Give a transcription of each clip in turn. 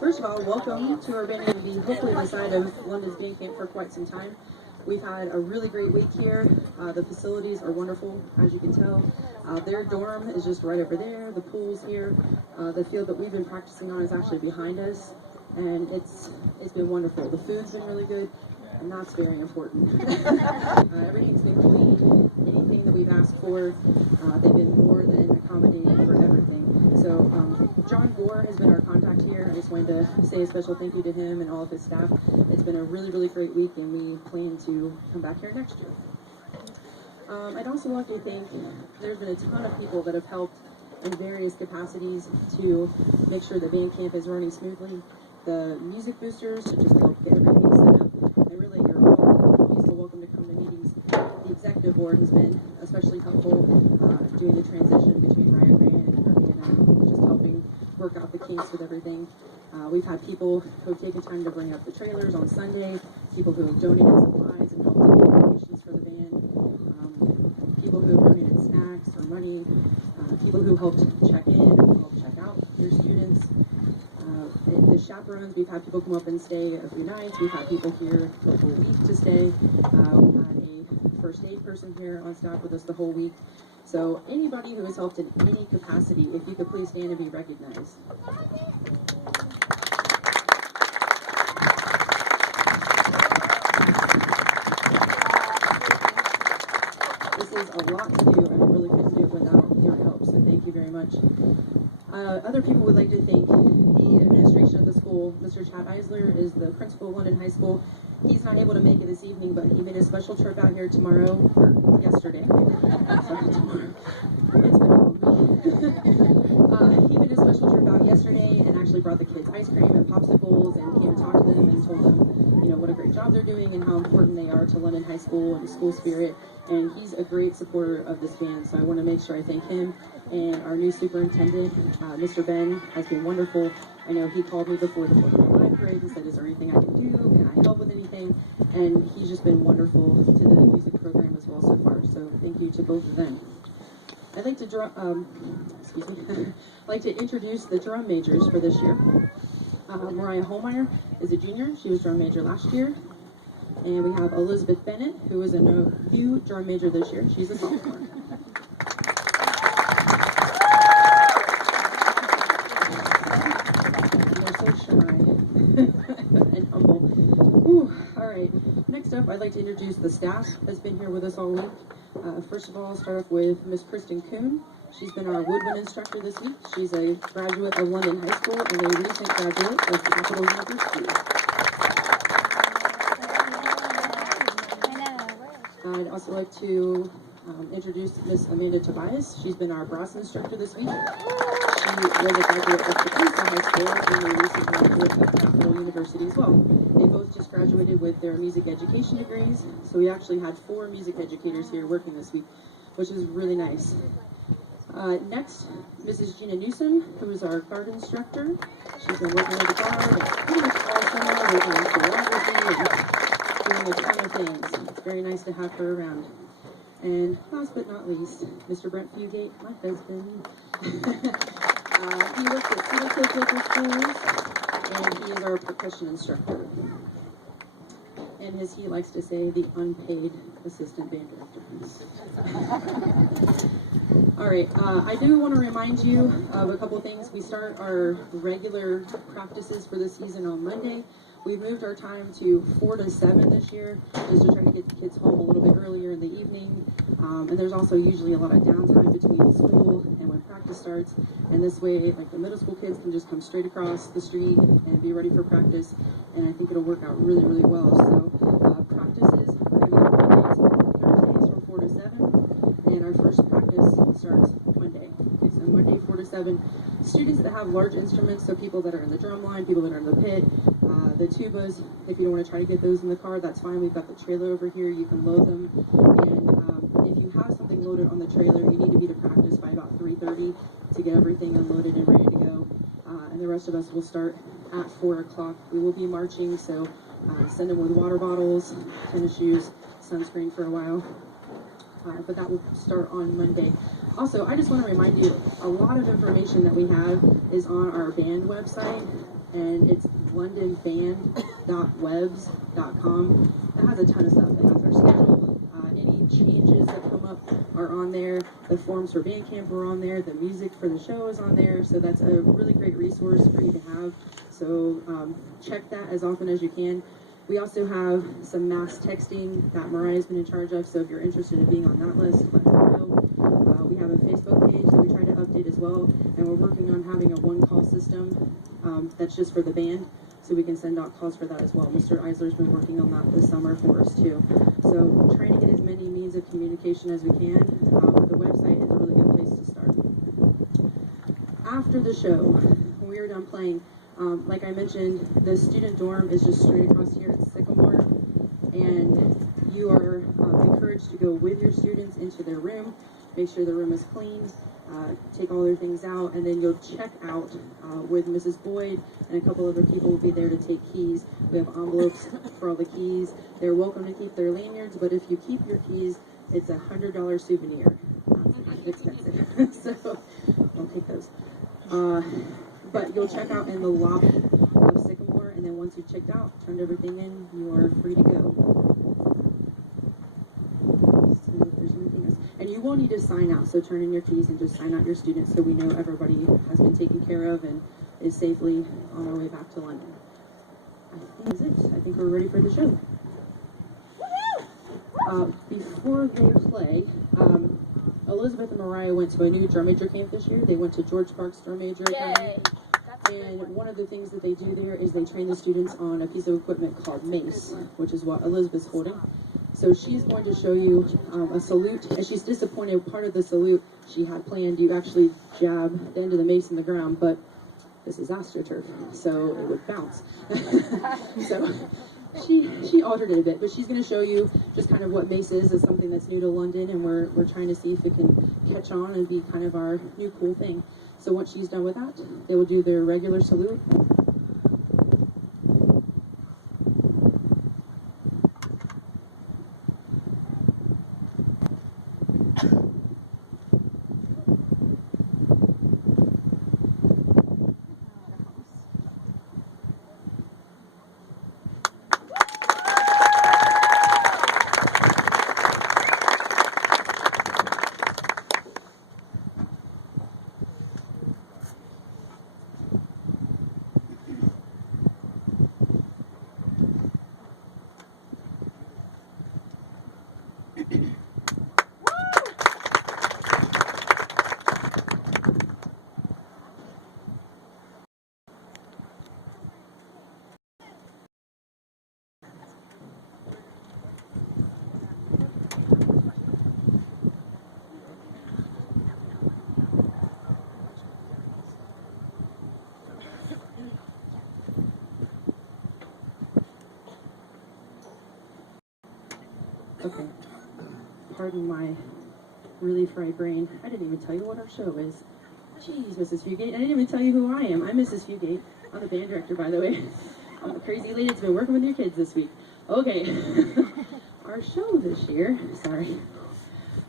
First of all, welcome to Urbana University, hopefully the side of London's band camp for quite some time. We've had a really great week here. The facilities are wonderful, as you can tell. Their dorm is just right over there. The pool's here. The field that we've been practicing on is actually behind us, and it's been wonderful. The food's been really good, and that's very important. Everything's been clean. Anything that we've asked for, they've been more than accommodating for everything. So John Gore has been our contact here. I just wanted to say a special thank you to him and all of his staff. It's been a really, really great week, and we plan to come back here next year. I'd also like to thank, there's been a ton of people that have helped in various capacities to make sure the band camp is running smoothly. The music boosters to just help get everything set up, and really you're all so welcome to come to meetings. The executive board has been especially helpful doing the transition between Rio Grande and Urbana, just helping work out the kinks with everything. We've had people who have taken time to bring up the trailers on Sunday, people who have donated supplies and helped to make donations for the band, people who have donated snacks or money, people who helped check in and help check out their students. The chaperones, we've had people come up and stay a few nights. We've had people here the whole week to stay. We had a first aid person here on staff with us the whole week. So anybody who has helped in any capacity, if you could please stand and be recognized. This is a lot to do, and I really couldn't do it without your help, so thank you very much. Other people would like to thank the administration of the school. Mr. Chad Eisler is the principal of London High School. He's not able to make it this evening, but he made a special trip out here tomorrow, or yesterday. Sorry, tomorrow. It's been a long week. He made a special trip out yesterday and actually brought the kids ice cream and popsicles and came and talked to them and told them, you know, what a great job they're doing and how important they are to London High School and the school spirit. And he's a great supporter of this band, so I want to make sure I thank him. And our new superintendent, Mr. Ben, has been wonderful. I know he called me before the 4th of July parade and said, is there anything I can do? Can I help with anything? And he's just been wonderful to the music program as well so far. So thank you to both of them. I'd like to I'd like to introduce the drum majors for this year. Mariah Holmeyer is a junior. She was drum major last year. And we have Elizabeth Bennett, who is a new drum major this year. She's a sophomore. And humble. Whew. All right. Next up, I'd like to introduce the staff that's been here with us all week. First of all, I'll start off with Miss Kristen Kuhn. She's been our woodwind instructor this week. She's a graduate of London High School and a recent graduate of Capital University. I'd also like to introduce Miss Amanda Tobias. She's been our brass instructor this week. She was a graduate of Bethesda High School and a recent graduate of Capital University as well. They both just graduated with their music education degrees, so we actually had 4 music educators here working this week, which is really nice. Next, Mrs. Gina Newsom, who is our guard instructor. She's been working with the guard pretty much all summer, working on choreography and doing a ton of things. It's very nice to have her around. And last but not least, Mr. Brent Fugate, my husband. He works at Cedar Cliff Local Schools, and he is our percussion instructor. And as he likes to say, the unpaid assistant band director. All right, I do want to remind you of a couple things. We start our regular practices for the season on Monday. We've moved our time to 4 to 7 this year, just to try to get the kids home a little bit earlier in the evening. And there's also usually a lot of downtime between school and when practice starts. And this way, like the middle school kids can just come straight across the street and be ready for practice. And I think it'll work out really, really well. So practices are going to be Mondays and Thursdays from 4 to 7. And our first practice starts Monday. Okay, so Monday, 4 to 7. Students that have large instruments, so people that are in the drum line, people that are in the pit, the tubas, if you don't want to try to get those in the car, that's fine. We've got the trailer over here. You can load them. And if you have something loaded on the trailer, you need to be to practice by about 3:30 to get everything unloaded and ready to go. And the rest of us will start at 4 o'clock. We will be marching, so send them with water bottles, tennis shoes, sunscreen for a while. But that will start on Monday. Also, I just want to remind you, a lot of information that we have is on our band website, and it's londonband.webs.com. That has a ton of stuff. It has our schedule, any changes that come up are on there, the forms for band camp are on there, the music for the show is on there, so that's a really great resource for you to have. So check that as often as you can. We also have some mass texting that Mariah's been in charge of, so if you're interested in being on that list, let me know. We have a Facebook page that we try to update as well, and we're working on having a one-call system that's just for the band, so we can send out calls for that as well. Mr. Eisler's been working on that this summer for us too. So trying to get as many means of communication as we can. The website is a really good place to start. After the show, when we are done playing, like I mentioned, the student dorm is just straight across here at Sycamore, and you are encouraged to go with your students into their room, make sure the room is clean, take all their things out, and then you'll check out with Mrs. Boyd, and a couple other people will be there to take keys. We have envelopes for all the keys. They're welcome to keep their lanyards, but if you keep your keys, it's a $100 souvenir. It's expensive, so don't take those. But you'll check out in the lobby of Sycamore, and then once you've checked out, turned everything in, you are free to go. Let's see if there's anything else. And you will need to sign out, so turn in your keys and just sign out your students so we know everybody has been taken care of and is safely on our way back to London. I think that's it. I think we're ready for the show. Before they play, Elizabeth and Mariah went to a new drum major camp this year. They went to George Park's drum major academy. And one of the things that they do there is they train the students on a piece of equipment called mace, which is what Elizabeth's holding. So she's going to show you a salute, and she's disappointed. Part of the salute she had planned, you actually jab the end of the mace in the ground, but this is AstroTurf, so it would bounce. So she altered it a bit, but she's going to show you just kind of what mace is as something that's new to London, and we're trying to see if it can catch on and be kind of our new cool thing. So once she's done with that, they will do their regular salute. Okay, pardon my really fried brain. I didn't even tell you what our show is. Jeez, Mrs. Fugate, I didn't even tell you who I am. I'm Mrs. Fugate. I'm the band director, by the way. I'm a crazy lady that's been working with your kids this week. Okay, our show this year,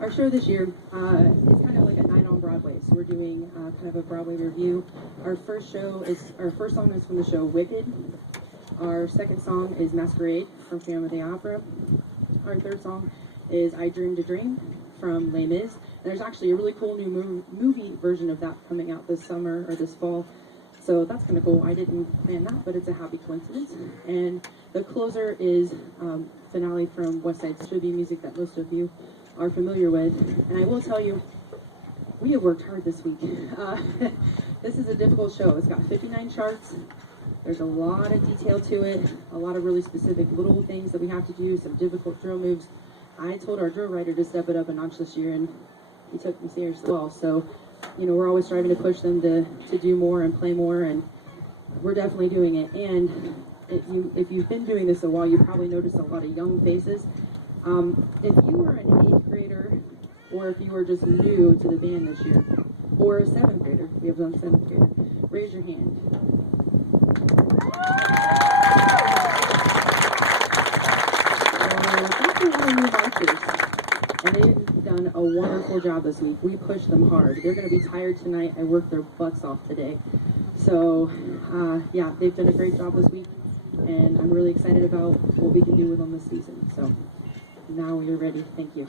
our show this year is kind of like a night on Broadway. So we're doing kind of a Broadway review. Our first song is from the show Wicked. Our second song is Masquerade from Phantom of the Opera. Our third song is I Dreamed a Dream from Les Mis. And there's actually a really cool new movie version of that coming out this summer or this fall. So that's kind of cool. I didn't plan that, but it's a happy coincidence. And the closer is Finale from West Side Story, music that most of you are familiar with. And I will tell you, we have worked hard this week. This is a difficult show. It's got 59 charts. There's a lot of detail to it, a lot of really specific little things that we have to do, some difficult drill moves. I told our drill writer to step it up a notch this year, and he took me seriously as well. So, you know, we're always striving to push them to do more and play more, and we're definitely doing it. And if you've been doing this a while, you probably noticed a lot of young faces. If you were an 8th grader, or if you were just new to the band this year, or a 7th grader, we have one 7th grader, raise your hand. That's a lot of new markers, and they've done done a wonderful job this week. We pushed them hard. They're going to be tired tonight. I worked their butts off today. So, yeah, they've done a great job this week, and I'm really excited about what we can do with them this season. So, now you're ready. Thank you.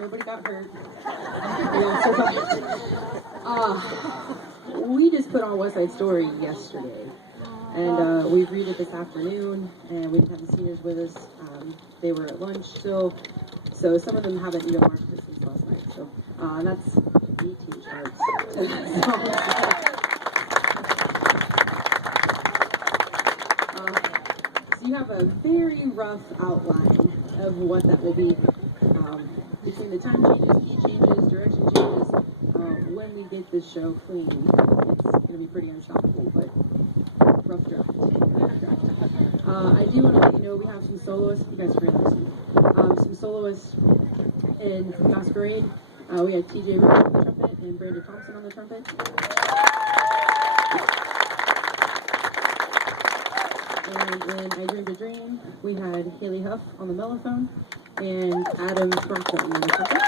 Nobody got hurt. Everyone survived. We just put on West Side Story yesterday, and we read it this afternoon, and we didn't have the seniors with us. They were at lunch still, so some of them haven't even watched it since last night. So that's 18 charts to that song. So you have a very rough outline of what that will be. Between the time changes, key changes, direction changes, when we get this show clean, it's going to be pretty unstoppable, but rough draft. I do want to let you know we have some soloists. You guys can listen. Some soloists in Masquerade. We had TJ Rubin on the trumpet and Brandon Thompson on the trumpet. And in I Dreamed a Dream, we had Haley Huff on the mellophone and Adam Throckmorton on the trumpet.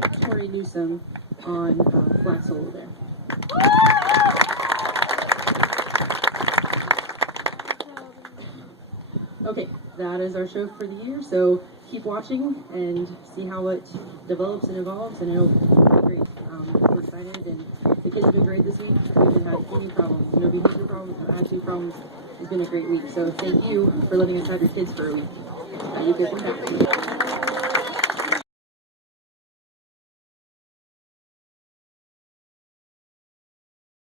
And Tori Newsom on flat solo there. Okay, that is our show for the year. So keep watching and see how it develops and evolves, and it'll be great. We're excited, and the kids have been great this week. We haven't had any problems, no behavior problems, no attitude problems. It's been a great week. So thank you for letting us have your kids for a week. You can come back.